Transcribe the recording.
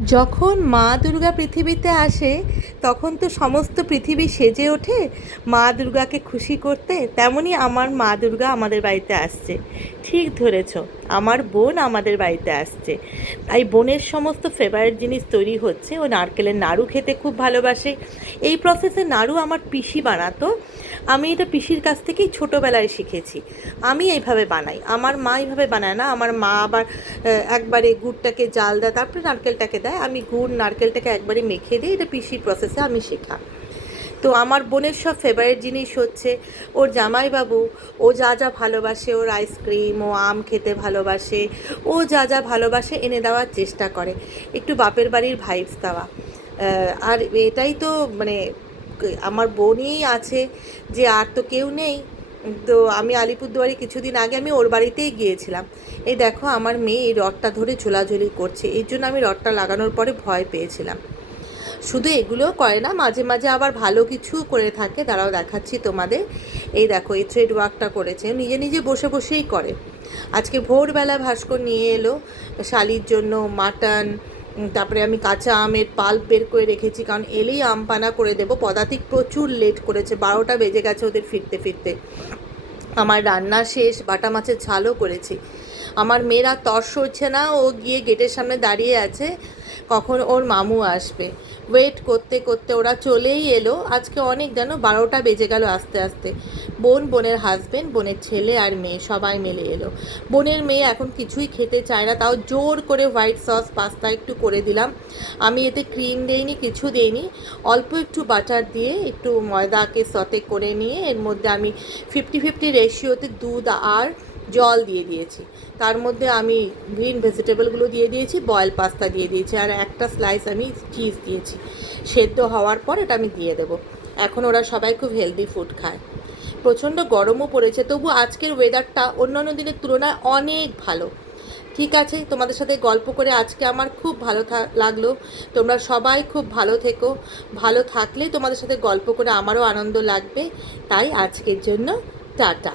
যখন মা দুর্গা পৃথিবীতে আসে তখন তো সমস্ত পৃথিবী সেজে ওঠে মা দুর্গাকে খুশি করতে। তেমনই আমার মা দুর্গা আমাদের বাড়িতে আসছে। ঠিক ধরেছ, আমার বোন আমাদের বাড়িতে আসছে। তাই বোনের সমস্ত ফেভারিট জিনিস তৈরি হচ্ছে। ও নারকেলের নাড়ু খেতে খুব ভালোবাসে। এই প্রসেসে নাড়ু আমার পিসি বানাতো। আমি এটা পিসির কাছ থেকেই ছোটোবেলায় শিখেছি। আমি এইভাবে বানাই, আমার মা এইভাবে বানায় না। আমার মা আবার একবারে গুড়টাকে জাল দেয়, তারপরে নারকেলটাকে দেয়। আমি গুড় নারকেলটাকে একবারে মেখে দিই। এটা পিসির প্রসেসে আমি শেখা। তো আমার বোনের সব ফেভারিট জিনিস হচ্ছে ওর জামাইবাবু। ও যা যা ভালোবাসে, ওর আইসক্রিম, ও আম খেতে ভালোবাসে, ও যা যা ভালোবাসে এনে দেওয়ার চেষ্টা করে, একটু বাপের বাড়ির ভাইবস দেওয়া। আর এটাই তো মানে আমার বোনই আছে, যে আর তো কেউ নেই। তো আমি আলিপুরদুয়ারে কিছুদিন আগে আমি ওর বাড়িতেই গিয়েছিলাম। এই দেখো আমার মেয়ে এই রডটা ধরে ঝোলাঝুলি করছে, এই জন্য আমি রডটা লাগানোর পরে ভয় পেয়েছিলাম। শুধু এগুলোও করে না, মাঝে মাঝে আবার ভালো কিছু করে থাকে। দাঁড়াও দেখাচ্ছি তোমাদের। এই দেখো এই থ্রেড ওয়ার্কটা করেছে, নিজে নিজে বসে বসেই করে। আজকে ভোরবেলা ভাস্কর নিয়ে এলো শালির জন্য মাটন। তারপরে আমি কাঁচা আমের পাল্প বের করে রেখেছি, কারণ এলেই আম পানা করে দেবো। পদাতিক প্রচুর লেট করেছে, 12টা বেজে গেছে ওদের ফিরতে ফিরতে। আমার রান্না শেষ, বাটা মাছের ঝালও করেছি। আমার মেয়েরা তর সরছে না, ও গিয়ে গেটের সামনে দাঁড়িয়ে আছে কখন ওর মামু আসবে। ওয়েট করতে করতে ওরা চলেই এলো। আজকে অনেক, জানো, 12টা বেজে গেল আস্তে আস্তে। বোন, বোনের হাজব্যান্ড, বোনের ছেলে আর মেয়ে সবাই মিলে এলো। বোনের মেয়ে এখন কিছুই খেতে চায় না, তাও জোর করে হোয়াইট সস পাস্তা একটু করে দিলাম। আমি এতে ক্রিম দেইনি, কিছু দেইনি। অল্প একটু বাটার দিয়ে একটু ময়দাকে সতে করে নিয়ে এর মধ্যে আমি 50-50 রেশিওতে দুধ আর জল দিয়ে দিয়েছি। তার মধ্যে আমি গ্রিন ভেজিটেবলগুলো দিয়ে দিয়েছি, বয়েল পাস্তা দিয়ে দিয়েছি, আর একটা স্লাইস আমি চিজ দিয়েছি। সেদ্ধ হওয়ার পর এটা আমি দিয়ে দেবো। এখন ওরা সবাই খুব হেলদি ফুড খায়। প্রচণ্ড গরমও পড়েছে, তবু আজকের ওয়েদারটা অন্যান্য দিনের তুলনায় অনেক ভালো। ঠিক আছে, তোমাদের সাথে গল্প করে আজকে আমার খুব ভালো লাগলো। তোমরা সবাই খুব ভালো থেকো। ভালো থাকলে তোমাদের সাথে গল্প করে আমারও আনন্দ লাগবে। তাই আজকের জন্য টাটা।